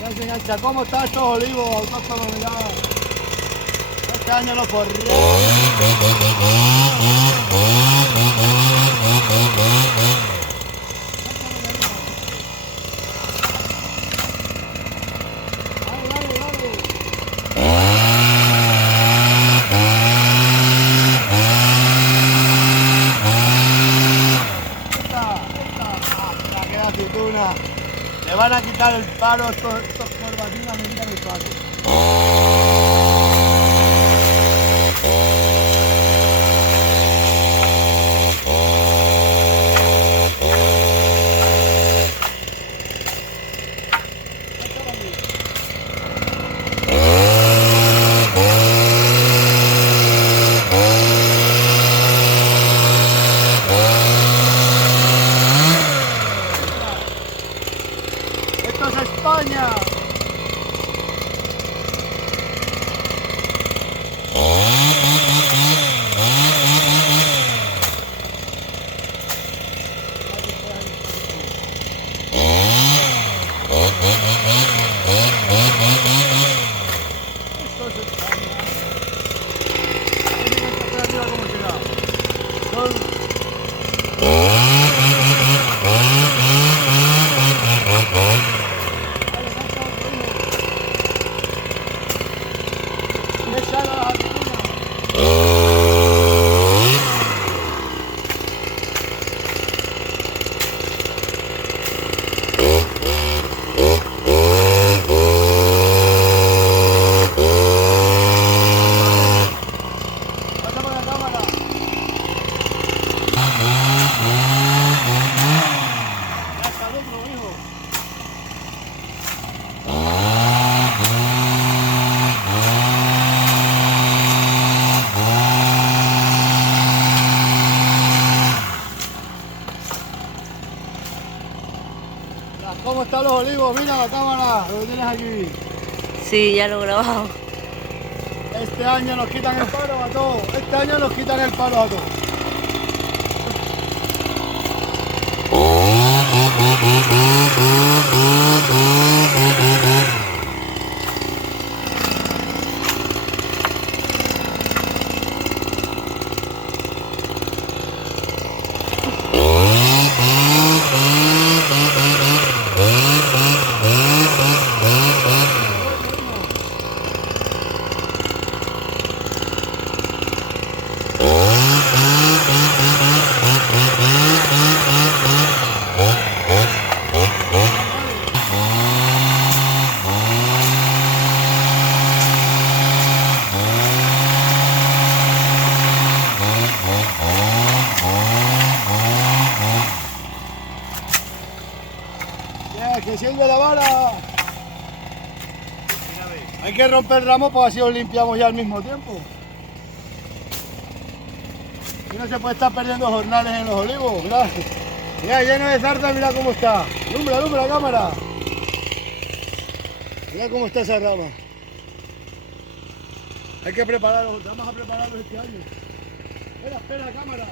Ya se engancha. ¿Cómo están estos olivos autóctonos? Mirá. Este año los forré. Dale, dale, dale. La queda aceituna. Le van a quitar el palo, estos corbatinas me quitan el palo. ¡Esto es España! Esto es España. Mira cómo queda. Échalo a la aceituna. Pasa por la cámara. Ya está el otro, hijo. ¿Cómo están los olivos? Mira la cámara, lo tienes aquí. Sí, ya lo he grabado. Este año nos quitan el palo a todos. Este año nos quitan el palo a todos. ¡Que sirve la vara! Hay que romper el ramo para así os limpiamos ya al mismo tiempo. Y no se puede estar perdiendo jornales en los olivos. Mirá, mirá, lleno de zarza, mira cómo está. Lumbra, lumbra, cámara. Mira cómo está esa rama. Hay que prepararlos, vamos a prepararlos este año. Espera, espera, cámara.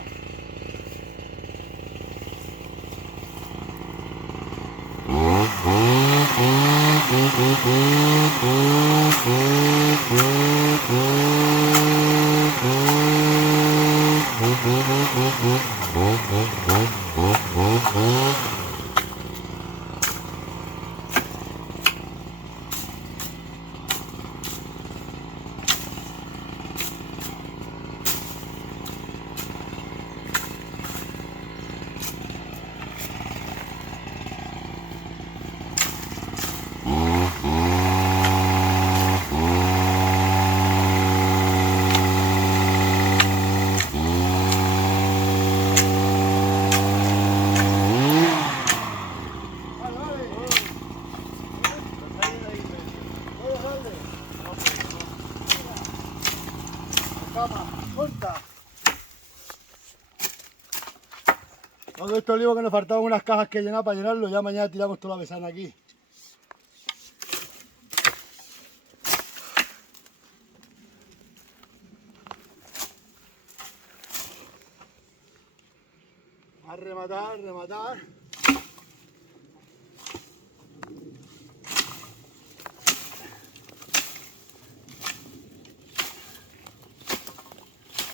Corta. Todo este olivo que nos faltaban unas cajas que llenar para llenarlo, ya mañana tiramos toda la besana aquí. A rematar, rematar.